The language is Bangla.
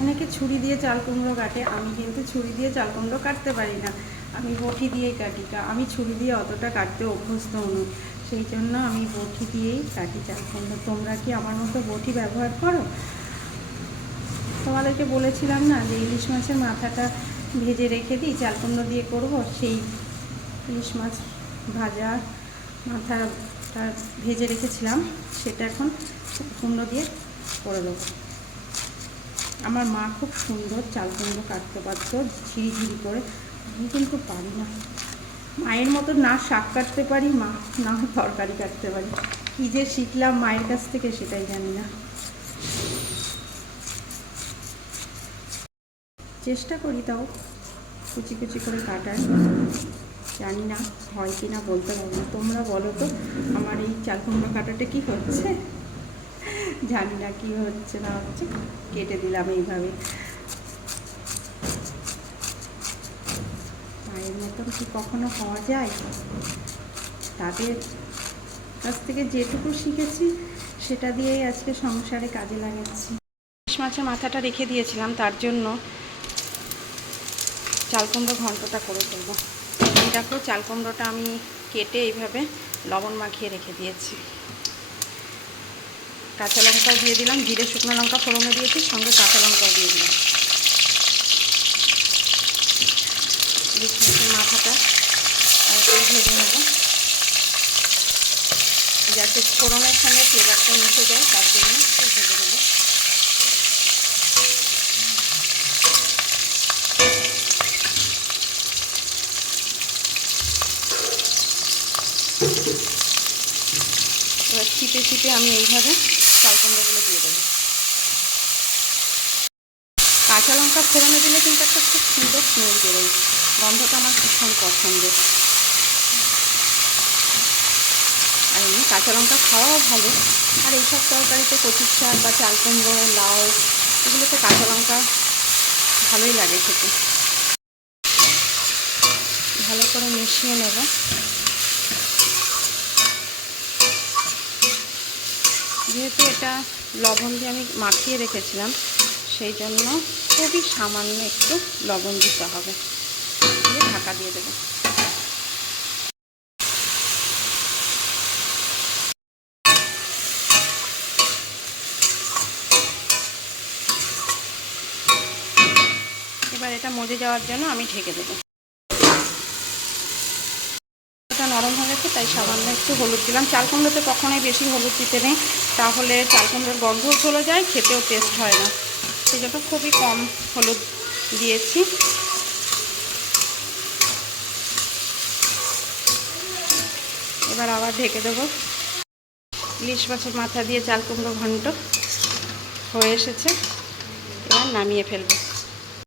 অনেকে ছুরি দিয়ে চাল কুমড়ো কাটে, আমি কিন্তু ছুরি দিয়ে চাল কুমড়ো কাটতে পারি না। আমি বটি দিয়েই কাটি আমি ছুরি দিয়ে অতটা কাটতে অভ্যস্ত নই। সেই জন্য আমি বটি দিয়েই কাটি চাল কুমড়ো। তোমরা কি আমার মতো বটি ব্যবহার করো? তোমাদেরকে বলেছিলাম না যে ইলিশ মাছের মাথাটা ভেজে রেখে দিই, চাল কুমড়ো দিয়ে করব, সেই ইলিশ মাছ ভাজা মাথাটা ভেজে রেখেছিলাম, সেটা এখন কুমড়ো দিয়ে করে দেবো। আমার মা খুব সুন্দর, চাল কুমড়ো কাটতে পারতো ঝিরি ঝিরি করে। আমি কিন্তু পারি না। মায়ের মতো না শাক কাটতে পারি, মা না তরকারি কাটতে পারি। কী যে শিখলাম মায়ের কাছ থেকে সেটাই জানি না। চেষ্টা করি তাও, কুচি কুচি করে কাটার। জানি না হয় কি না বলতে পারব না। তোমরা বলো তো, আমার এই চাল কুমড়ো কাটাটা কি হচ্ছে? জানি না কি হচ্ছে না হচ্ছে, কেটে দিলাম এইভাবে। মায়ের মতন কি কখনো হওয়া যায়? তাদের কাছ থেকে যেটুকু শিখেছি, সেটা দিয়েই আজকে সংসারে কাজে লাগাচ্ছি। মাছের মাথাটা রেখে দিয়েছিলাম, তার জন্য চাল কুমড়ো ঘন্টটা করে ফেলব। দেখো, চাল কুমড়োটা আমি কেটে এইভাবে লবণ মাখিয়ে রেখে দিয়েছি। কাঁচা লঙ্কাও দিয়ে দিলাম, জিরে, শুকনো লঙ্কা ফোড়নে দিয়েছি, সঙ্গে কাঁচা লঙ্কাও দিয়ে দিলাম। মাথাটা আর একটু ভেজে নেব। যাতে ফোড়নের সঙ্গে ফ্লেভারটা মিশে যায়, তার জন্য ভেজে নেব। এবার চিপে চিপে আমি এইভাবে চাল কুমড়োগুলো দিয়ে কাঁচা লঙ্কা ফোড়নে দিলে কিন্তু একটা খুব সুন্দর স্মেল বেরোয়। গন্ধটা আমার ভীষণ পছন্দের। আর এমনি কাঁচা লঙ্কা খাওয়াও ভালো। আর এইসব তরকারিতে কচুর শাক বা চাল কুমড়ো লাউ, এগুলোতে কাঁচা লঙ্কা ভালোই লাগে খেতে। ভালো করে মিশিয়ে নেব। যেহেতু এটা লবণ দিয়ে আমি মাখিয়ে রেখেছিলাম, সেই জন্য খুবই সামান্য একটু লবণ দিতে হবে। দিয়ে ঢাকা দিয়ে দেবো। এবার এটা মজে যাওয়ার জন্য আমি ঢেকে দেবো এটা নরম হয়ে গেছে, তাই সামান্য একটু হলুদ দিলাম। চাল কুমড়োতে কখনোই বেশি হলুদ দিতে নেই, তাহলে চাল কুমড়োর গন্ধও চলে যায়, খেতেও টেস্ট হয় না। সেই জন্য খুবই কম হলুদ দিয়েছি। এবার আবার ঢেকে দেবো। ইলিশ মাছের মাথা দিয়ে চাল কুমড়ো ঘন্ট হয়ে এসেছে। এবার নামিয়ে ফেলব।